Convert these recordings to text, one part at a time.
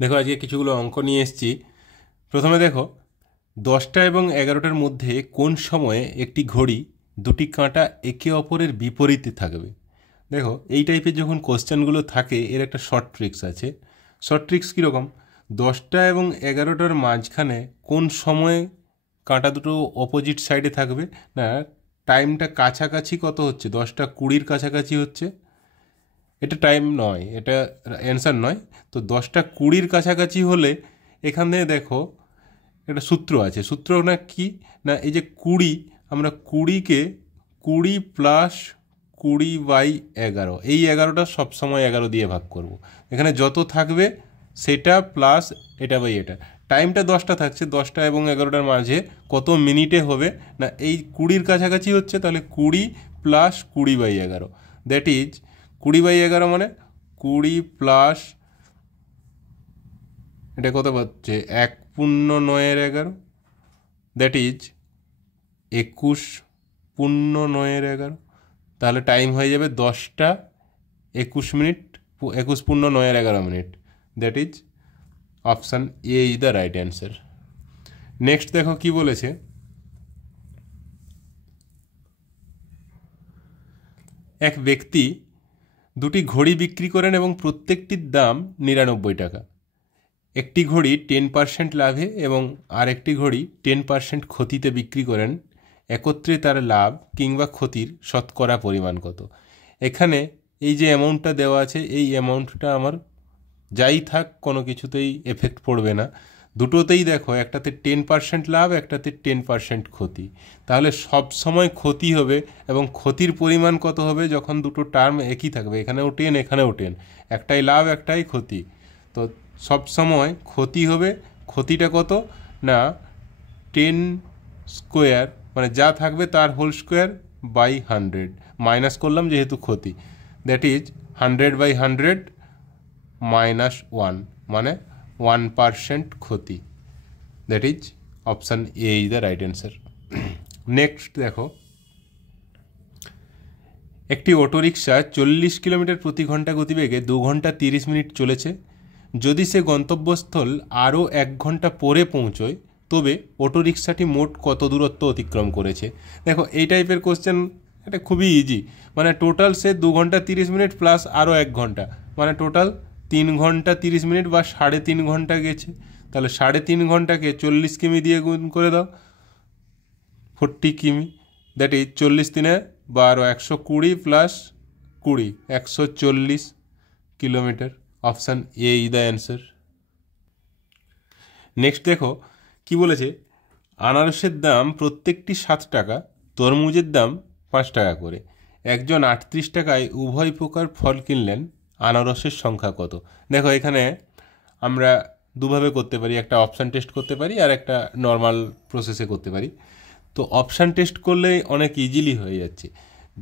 দেখো আজকে কিছুগুলো অঙ্ক নিয়ে এসেছি। প্রথমে দেখো 10টা এবং 11টার মধ্যে কোন সময়ে একটি ঘড়ি দুটি কাঁটা একে অপরের বিপরীতে থাকবে। দেখো এই টাইপের যখন কোশ্চেনগুলো থাকে এর একটা শর্ট ট্রিক্স আছে। শর্ট ট্রিক্স কীরকম, 10টা এবং 11টার মাঝখানে কোন সময়ে কাঁটা দুটো অপোজিট সাইডে থাকবে না, টাইমটা কাছাকাছি কত হচ্ছে, 10টা 20-র কাছাকাছি হচ্ছে। এটা টাইম নয়, এটা অ্যান্সার নয়। তো 10টা 20-র কাছাকাছি হলে এখান থেকে দেখো একটা সূত্র আছে। সূত্র না কি না, এই যে 20, আমরা 20কে 20 প্লাস 20/11, এই 11টা সবসময় 11 দিয়ে ভাগ করব। এখানে যত থাকবে সেটা প্লাস এটা বাই এটা। টাইমটা 10টা থাকছে, 10টা এবং 11টার মাঝে কত মিনিটে হবে না, এই 20-র কাছাকাছি হচ্ছে, তাহলে 20 প্লাস 20/11, দ্যাট ইজ 20/11 মানে 20 প্লাস এটা কত পাচ্ছে 1 পূর্ণ 9/11, দ্যাট ইজ 21 পূর্ণ 9/11। তাহলে টাইম হয়ে যাবে 10টা 21 মিনিট, 21 পূর্ণ 9/11 minute. That is option A is the right answer. Next দেখো কি বলেছে, এক ব্যক্তি দুটি ঘড়ি বিক্রি করেন এবং প্রত্যেকটির দাম 99 টাকা। একটি ঘড়ি 10% লাভে এবং আরেকটি ঘড়ি 10% ক্ষতিতে বিক্রি করেন। একত্রে তার লাভ কিংবা ক্ষতির শতকরা পরিমাণ কত। এখানে এই যে অ্যামাউন্টটা দেওয়া আছে, এই অ্যামাউন্টটা আমার যাই থাক কোনো কিছুতেই এফেক্ট পড়বে না। দুটোতেই দেখো, একটাতে 10% লাভ, একটাতে 10% ক্ষতি। তাহলে সব সময় ক্ষতি হবে, এবং ক্ষতির পরিমাণ কত হবে যখন দুটো টার্ম একই থাকবে, এখানেও 10 এখানেও 10, একটাই লাভ একটাই ক্ষতি। তো সব সময় ক্ষতি হবে। ক্ষতিটা কত না 10 স্কোয়ার, মানে যা থাকবে তার হোল স্কোয়ার বাই 100, মাইনাস করলাম যেহেতু ক্ষতি, দ্যাট ইজ 100/100 -1, মানে 1% ক্ষতি। That is option A is the right answer. Next দেখো, একটি অটোরিকশা 40 কিলোমিটার প্রতি ঘন্টা গতিবেগে 2 ঘন্টা 30 মিনিট চলেছে। যদি সে গন্তব্যস্থল আরও 1 ঘন্টা পরে পৌঁছয়, তবে অটোরিকশাটি মোট কত দূরত্ব অতিক্রম করেছে। দেখো এই টাইপের কোশ্চেন, এটা খুবই ইজি। মানে টোটাল সে 2 ঘন্টা 30 মিনিট প্লাস আরও 1 ঘন্টা, মানে টোটাল 3 ঘন্টা 30 মিনিট বা 3.5 ঘন্টা গেছে। তাহলে 3.5 ঘন্টাকে 40 কিমি দিয়ে গুণ করে দাও, 40 কিমি, that is 40 × 12, 120 plus 20, 140 kilometre. Option A is the answer. Next দেখো কি বলেছে, আনারসের দাম প্রত্যেকটি 7 টাকা, তরমুজের দাম 5 টাকা করে। একজন 38 টাকায় উভয় প্রকার ফল কিনলেন, আনারসের সংখ্যা কত। দেখো এখানে আমরা দুভাবে করতে পারি, একটা অপশান টেস্ট করতে পারি আর একটা নর্মাল প্রসেসে করতে পারি। তো অপশান টেস্ট করলে অনেক ইজিলি হয়ে যাচ্ছে।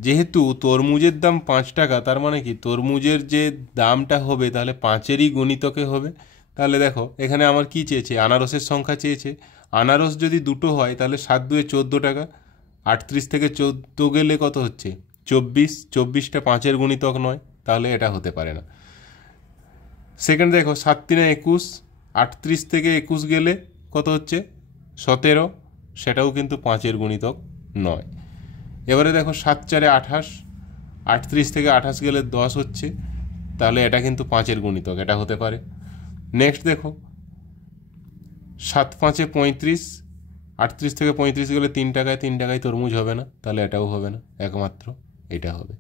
যেহেতু তরমুজের দাম 5 টাকা, তার মানে কি তরমুজের যে দামটা হবে তাহলে 5-এরই গুণিতকে হবে। তাহলে দেখো এখানে আমার কি চেয়েছে, আনারসের সংখ্যা চেয়েছে। আনারস যদি দুটো হয় তাহলে 7 × 2 = 14 টাকা। 38 থেকে 14 গেলে কত হচ্ছে 24, 24টা 5-এর গুণিতক নয়, তাহলে এটা হতে পারে না। সেকেন্ড দেখো, 7 × 3 = 21, 38 থেকে 21 গেলে কত হচ্ছে 17, সেটাও কিন্তু 5-এর গুণিতক নয়। এবারে দেখো 7 × 4 = 28, 38 থেকে 28 গেলে 10 হচ্ছে, তাহলে এটা কিন্তু 5-এর গুণিতক, এটা হতে পারে। নেক্সট দেখো 7 × 5 = 35, 38 থেকে 35 গেলে 3 টাকায়, 3 টাকায় তরমুজ হবে না, তাহলে এটাও হবে না, একমাত্র এটা হবে।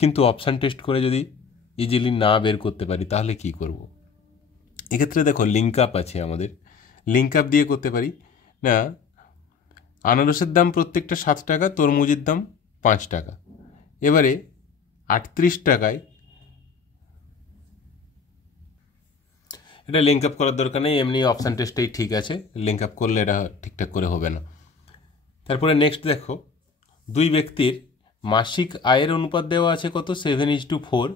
কিন্তু অপশান টেস্ট করে যদি ইজিলি না বের করতে পারি তাহলে কি করব। এক্ষেত্রে দেখো লিঙ্ক আপ আছে আমাদের, লিঙ্ক আপ দিয়ে করতে পারি না। আনারসের দাম প্রত্যেকটা 7 টাকা, তরমুজের দাম 5 টাকা। এবারে 38 টাকায়, এটা লিঙ্ক আপ করার দরকার নেই, এমনি অপশান টেস্টেই ঠিক আছে, লিঙ্ক আপ করলে এটা ঠিকঠাক করে হবে না। তারপরে নেক্সট দেখো, দুই ব্যক্তির মাসিক আয়ের অনুপাত দেওয়া আছে কত 7:4,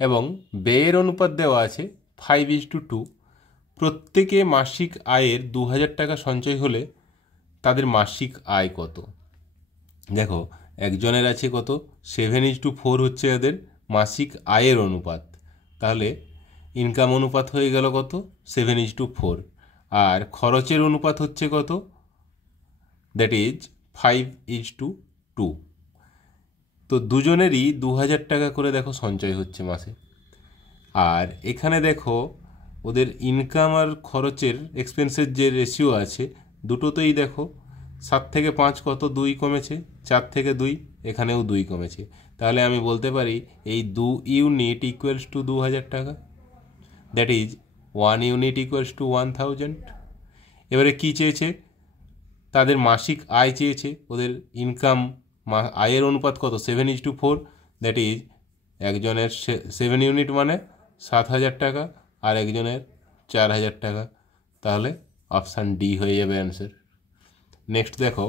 এবং ব্যয়ের অনুপাত দেওয়া আছে 5:2। প্রত্যেকে মাসিক আয়ের 2000 টাকা সঞ্চয় হলে তাদের মাসিক আয় কত। দেখো একজনের আছে কত 7:4 হচ্ছে এদের মাসিক আয়ের অনুপাত, তাহলে ইনকাম অনুপাত হয়ে গেল কত 7:4, আর খরচের অনুপাত হচ্ছে কত, দ্যাট ইজ 5:2। তো দুজনেরই 2000 টাকা করে দেখো সঞ্চয় হচ্ছে মাসে। আর এখানে দেখো ওদের ইনকাম আর খরচের এক্সপেন্সের যে রেশিও আছে দুটোতেই দেখো 7 থেকে 5 কত 2 কমেছে, 4 থেকে 2 এখানেও 2 কমেছে। তাহলে আমি বলতে পারি এই 2 ইউনিট ইকুয়ালস টু 2000 টাকা, that is 1 unit equals to 1000। এবারে কি চেয়েছে, তাদের মাসিক আয় চেয়েছে। ওদের ইনকাম আয়ের অনুপাত কত 7:4, দ্যাট ইজ একজনের 7 ইউনিট মানে 7000 টাকা আর একজনের 4000 টাকা। তাহলে অপশান ডি হয়ে যাবে অ্যান্সার। নেক্সট দেখো,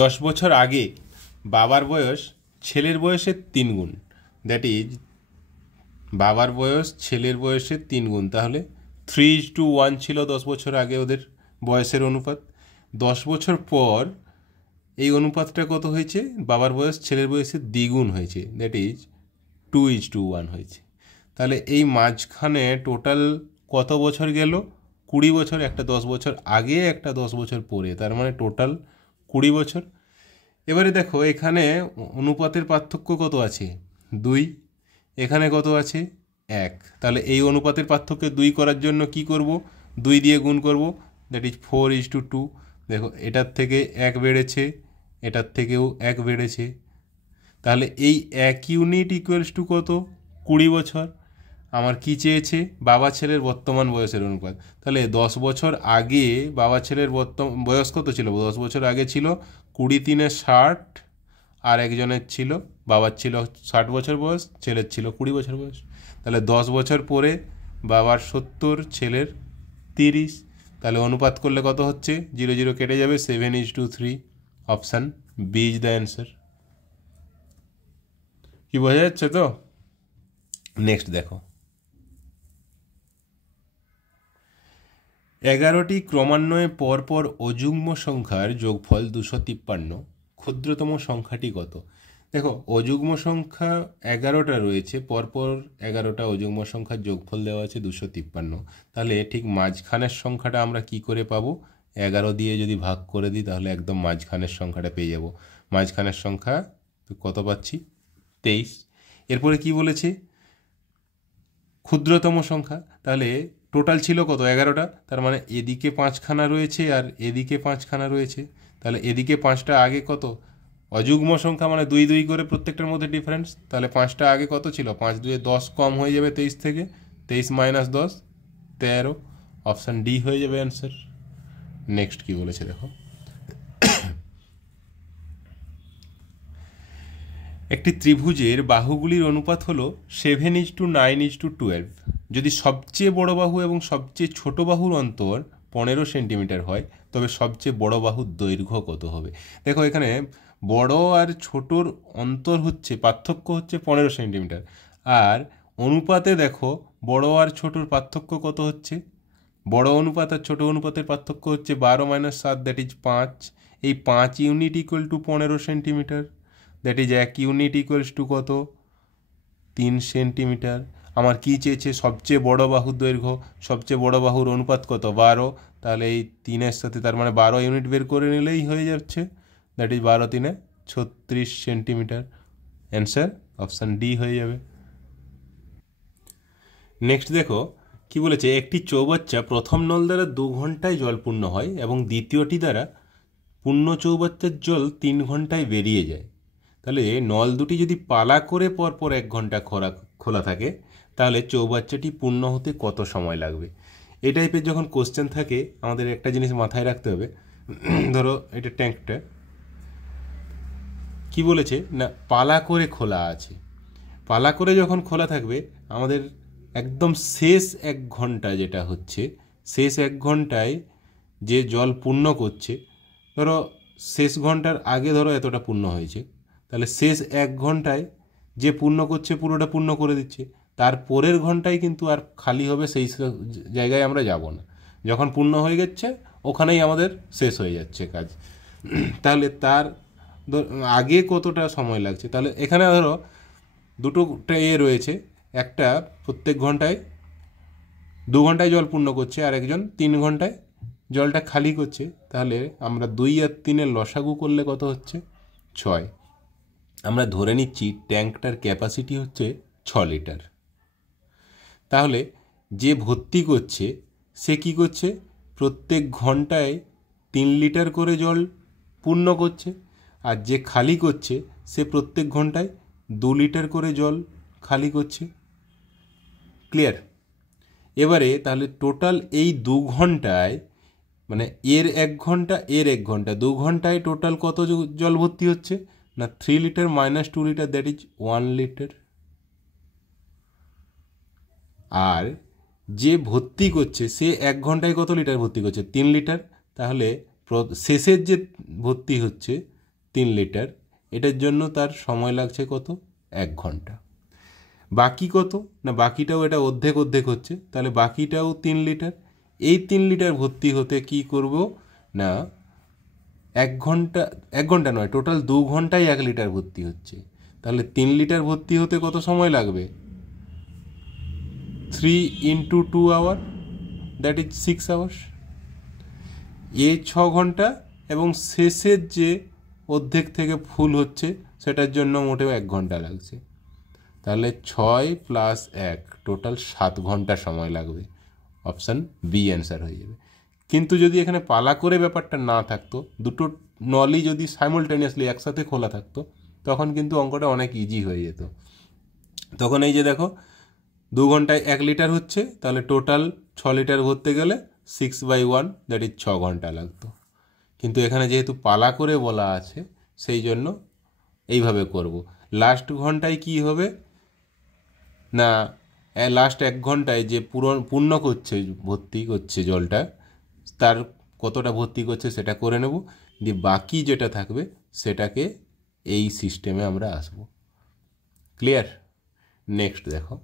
দশ বছর আগে বাবার বয়স ছেলের বয়সের 3 গুণ, দ্যাট ইজ বাবার বয়স ছেলের বয়সের 3 গুণ। তাহলে 3:1 ছিল 10 বছর আগে ওদের বয়সের অনুপাত। 10 বছর পর এই অনুপাতটা কত হয়েছে, বাবার বয়স ছেলের বয়সের দ্বিগুণ হয়েছে, দ্যাট ইজ 2:1 হয়েছে। তাহলে এই মাঝখানে টোটাল কত বছর গেল, 20 বছর, একটা 10 বছর আগে একটা 10 বছর পরে, তার মানে টোটাল 20 বছর। এবারে দেখো এখানে অনুপাতের পার্থক্য কত আছে 2, এখানে কত আছে 1। তাহলে এই অনুপাতের পার্থক্য 2 করার জন্য কি করব, 2 দিয়ে গুণ করব, দ্যাট ইজ 4:2। দেখো এটার থেকে 1 বেড়েছে, এটার থেকেও 1 বেড়েছে। তাহলে এই 1 ইউনিট ইকুয়ালস টু কত 20 বছর। আমার কি চেয়েছে, বাবা ছেলের বর্তমান বয়সের অনুপাত। তাহলে 10 বছর আগে বাবা ছেলের বয়স কত ছিল, 10 বছর আগে ছিল 20 × 60, আর একজনের ছিল, বাবার ছিল 60 বছর বয়স, ছেলের ছিল 20 বছর বয়স। তাহলে 10 বছর পরে বাবার 70, ছেলের 30। তাহলে অনুপাত করলে কত হচ্ছে, 0 0 কেটে যাবে, 7:3। Option B is the answer. কি বোঝা যাচ্ছে তো? নেক্সট দেখো, 11টি ক্রমান্বয়ে পরপর অযুগ্ম সংখ্যার যোগফল 253, ক্ষুদ্রতম সংখ্যাটি কত? দেখো অযুগ্ম সংখ্যা 11টা রয়েছে, পরপর 11টা অযুগ্ম সংখ্যার যোগফল দেওয়া আছে 253। তাহলে ঠিক মাঝখানের সংখ্যাটা আমরা কি করে পাবো, 11 দিয়ে যদি ভাগ করে দিই তাহলে একদম মাঝখানের সংখ্যাটা পেয়ে যাব। মাঝখানের সংখ্যা কত পাচ্ছি 23। এরপরে কি বলেছে, ক্ষুদ্রতম সংখ্যা। তাহলে টোটাল ছিল কত 11টা, তার মানে এদিকে 5খানা রয়েছে আর এদিকে 5খানা রয়েছে। তাহলে এদিকে 5টা আগে কত, অযুগ্ম সংখ্যা মানে 2 2 করে প্রত্যেকটার মধ্যে ডিফারেন্স। তাহলে 5টা আগে কত ছিল, 5 2 10 কম হয়ে যাবে 23 থেকে, 23 - 10 13। অপশান ডি হয়ে যাবে অ্যান্সার। নেক্সট কি বলেছে দেখো, একটি ত্রিভুজের বাহুগুলির অনুপাত হলো 7:9:12। যদি সবচেয়ে বড় বাহু এবং সবচেয়ে ছোট বাহুর অন্তর 15 সেন্টিমিটার হয় তবে সবচেয়ে বড় বাহুর দৈর্ঘ্য কত হবে? দেখো এখানে বড় আর ছোটোর অন্তর হচ্ছে, পার্থক্য হচ্ছে 15 সেন্টিমিটার। আর অনুপাতে দেখো বড় আর ছোটোর পার্থক্য কত হচ্ছে, বড় অনুপাত আর ছোটো অনুপাতের পার্থক্য হচ্ছে 12 - 7, দ্যাট ইজ 5। এই 5 unit equal to 15 centimetre, that is 1 unit equals to কত 3 সেন্টিমিটার। আমার কি চেয়েছে, সবচেয়ে বড় বাহুর দৈর্ঘ্য, সবচেয়ে বড় বাহুর অনুপাত কত 12। তাহলে এই 3-এর সাথে তার মানে 12 ইউনিট বের করে নিলেই হয়ে যাচ্ছে, that is 12 3 36 centimetre. Answer option D হয়ে যাবে। নেক্সট দেখো কি বলেছে, একটি চৌবাচ্চা প্রথম নল দ্বারা 2 ঘন্টায় জল পূর্ণ হয় এবং দ্বিতীয়টি দ্বারা পূর্ণ চৌবাচ্চার জল 3 ঘন্টায় বেরিয়ে যায়। তাহলে নল দুটি যদি পালা করে পরপর 1 ঘন্টা খোলা থাকে তাহলে চৌবাচ্চাটি পূর্ণ হতে কত সময় লাগবে? এই টাইপের যখন কোশ্চেন থাকে আমাদের একটা জিনিস মাথায় রাখতে হবে। ধরো এটা ট্যাঙ্কটা কি বলেছে না, পালা করে খোলা আছে। পালা করে যখন খোলা থাকবে আমাদের একদম শেষ 1 ঘন্টা যেটা হচ্ছে, শেষ 1 ঘন্টায় যে জল পূর্ণ করছে, ধরো শেষ ঘন্টার আগে ধরো এতটা পূর্ণ হয়েছে, তাহলে শেষ 1 ঘন্টায় যে পূর্ণ করছে পুরোটা পূর্ণ করে দিচ্ছে। তার পরের ঘন্টায় কিন্তু আর খালি হবে, সেই জায়গায় আমরা যাব না। যখন পূর্ণ হয়ে যাচ্ছে ওখানেই আমাদের শেষ হয়ে যাচ্ছে কাজ। তাহলে তার আগে কতটা সময় লাগছে, তাহলে এখানে ধরো দুটোটা রয়েছে, একটা প্রত্যেক ঘন্টায় 2 ঘন্টায় জল পূর্ণ করছে আর একজন 3 ঘন্টায় জলটা খালি করছে। তাহলে আমরা 2 আর 3-এর লসাগু করলে কত হচ্ছে? 6। আমরা ধরে নিচ্ছি ট্যাঙ্কটার ক্যাপাসিটি হচ্ছে 6 লিটার। তাহলে যে ভর্তি করছে সে কি করছে? প্রত্যেক ঘন্টায় 3 লিটার করে জল পূর্ণ করছে, আর যে খালি করছে সে প্রত্যেক ঘন্টায় 2 লিটার করে জল খালি করছে। ক্লিয়ার? এবারে তাহলে টোটাল এই 2 ঘন্টায়, মানে এর 1 ঘন্টা এর 1 ঘন্টা, 2 ঘন্টায় টোটাল কত জল ভর্তি হচ্ছে না 3 litre minus 2 litre, that is 1 litre. আর যে ভর্তি করছে সে 1 ঘন্টায় কত লিটার ভর্তি করছে? 3 লিটার। তাহলে শেষের যে ভর্তি হচ্ছে 3 লিটার, এটার জন্য তার সময় লাগছে কত? 1 ঘন্টা। বাকি কত না বাকিটাও এটা অর্ধেক অর্ধেক হচ্ছে, তাহলে বাকিটাও 3 লিটার। এই 3 লিটার ভর্তি হতে কি করব না 1 ঘন্টা নয়, টোটাল 2 ঘন্টায় 1 লিটার ভর্তি হচ্ছে। তাহলে 3 লিটার ভর্তি হতে কত সময় লাগবে? 3 × 2 আওয়ার, দ্যাট ইজ 6 আওয়ার্স। 6 ঘন্টা, এবং শেষের যে অর্ধেক থেকে ফুল হচ্ছে সেটার জন্য মোটেও 1 ঘন্টা লাগছে। তাহলে 6 + 1 টোটাল 7 ঘন্টা সময় লাগবে। অপশান বি অ্যান্সার হয়ে যাবে। কিন্তু যদি এখানে পালা করে ব্যাপারটা না থাকতো, দুটো নলই যদি সাইমultaneously একসাথে খোলা থাকতো, তখন কিন্তু অঙ্কটা অনেক ইজি হয়ে যেত। তখন এই যে দেখো 2 ঘন্টায় 1 লিটার হচ্ছে, তাহলে টোটাল 6 লিটার ভরতে গেলে 6/1, দ্যাট ইজ 6 ঘন্টা লাগতো। কিন্তু এখানে যেহেতু পালা করে বলা আছে সেই জন্য এইভাবে করব। লাস্ট ঘন্টায় কি হবে না লাস্ট 1 ঘন্টায় যে পূর্ণ করছে, ভর্তি করছে জলটা, তার কতটা ভর্তি করছে সেটা করে নেব, দিয়ে বাকি যেটা থাকবে সেটাকে এই সিস্টেমে আমরা আসব। ক্লিয়ার? নেক্সট দেখো,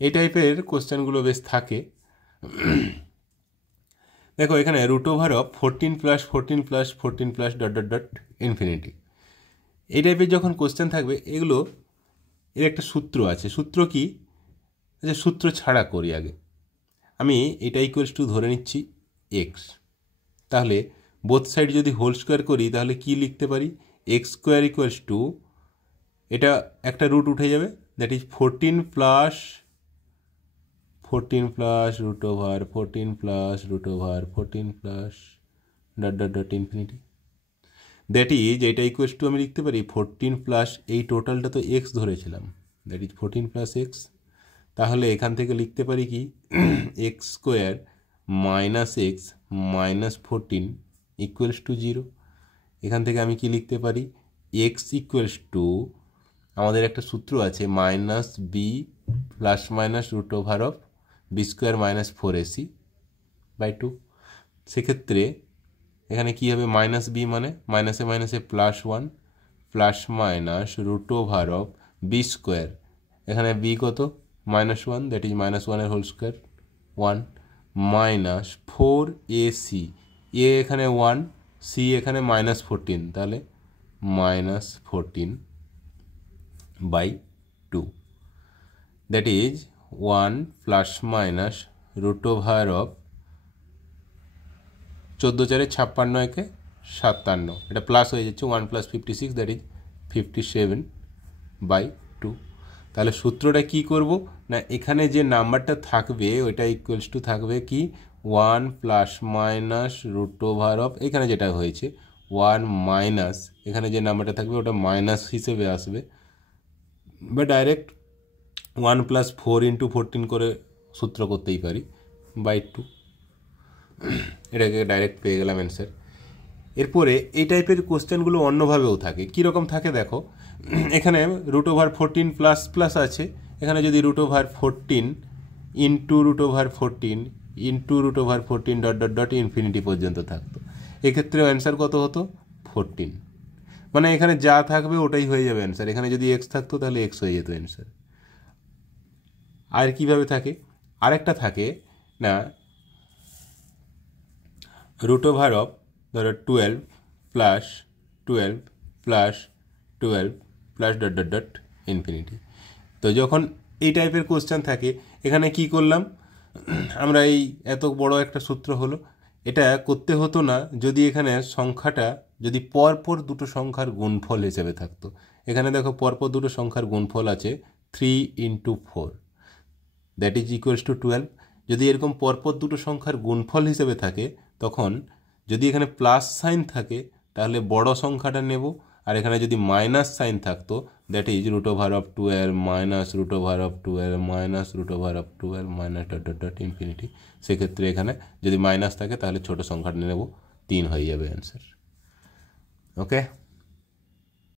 এই টাইপের কোশ্চেনগুলো বেশ থাকে। দেখো এখানে √14 + 14 + 14 +... ইনফিনিটি, এই টাইপের যখন কোশ্চেন থাকবে এগুলো এর একটা সূত্র আছে। সূত্র কি? আচ্ছা, সূত্র ছাড়া করি আগে। আমি এটা = ধরে নিচ্ছি x। তাহলে বোথ সাইড যদি হোল স্কোয়ার করি তাহলে কি লিখতে পারি? x² এটা একটা রুট উঠে যাবে, that is 14 + √14 + infinity, that is এটা = আমি লিখতে পারি 14 প্লাস এই টোটালটা তো x ধরেছিলাম, দ্যাট ইজ 14 + x। তাহলে এখান থেকে লিখতে পারি কি x² - x - 14 = 0। এখান থেকে আমি কি লিখতে পারি? x = আমাদের একটা সূত্র আছে -b ± √(b² - 4ac/2)। সেক্ষেত্রে এখানে কি হবে? -b মানে মাইনাসে মাইনাসে +1 ± √(b²). এখানে b কত? -1, that is -1 whole square 1 -4ac, a এখানে 1, c এখানে -14, তাহলে -14/2, দ্যাট ইজ 1 ± √14 × 4 = 57, এটা প্লাস হয়ে যাচ্ছে 1 + 56, দ্যাট ইজ 57/2। তাহলে সূত্রটা কি করব না এখানে যে নাম্বারটা থাকবে ওইটা = থাকবে কি 1 ± এখানে যেটা হয়েছে 1 মাইনাস, এখানে যে নাম্বারটা থাকবে ওটা মাইনাস হিসেবে আসবে, বা ডাইরেক্ট 1 + 4 × 14 করে সূত্র করতেই পারি /2। এটাকে ডাইরেক্ট পেয়ে গেলাম অ্যান্সার। এরপরে এই টাইপের কোশ্চেনগুলো অন্যভাবেও থাকে। কীরকম থাকে দেখো, এখানে √14 প্লাস প্লাস আছে, এখানে যদি √14 × √14 ইনফিনিটি পর্যন্ত থাকতো, এক্ষেত্রে অ্যান্সার কত হতো? 14। মানে এখানে যা থাকবে ওটাই হয়ে যাবে অ্যান্সার। এখানে যদি x থাকতো তাহলে x হয়ে যেত অ্যান্সার। আর কিভাবে থাকে? আরেকটা থাকে না √12 + 12 plus 12 plus dot dot dot infinity. তো যখন এই টাইপের কোশ্চেন থাকে, এখানে কি করলাম আমরা, এই এত বড় একটা সূত্র হলো, এটা করতে হতো না যদি এখানে সংখ্যাটা যদি পরপর দুটো সংখ্যার গুণফল হিসেবে থাকতো। এখানে দেখো পরপর দুটো সংখ্যার গুণফল আছে 3 × 4 দ্যাট ইজ ইকুয়ালস টু 12। যদি এরকম পরপর দুটো সংখ্যার গুণফল হিসেবে থাকে, তখন যদি এখানে প্লাস সাইন থাকে তাহলে বড় সংখ্যাটা নেব, আর এখানে যদি মাইনাস সাইন থাকতো that is √12 minus √12 minus √12 minus dot dot dot infinity. সেক্ষেত্রে এখানে যদি মাইনাস থাকে তাহলে ছোট সংখ্যাটা নেব, 3 হয়ে যাবে অ্যান্সার। ওকে।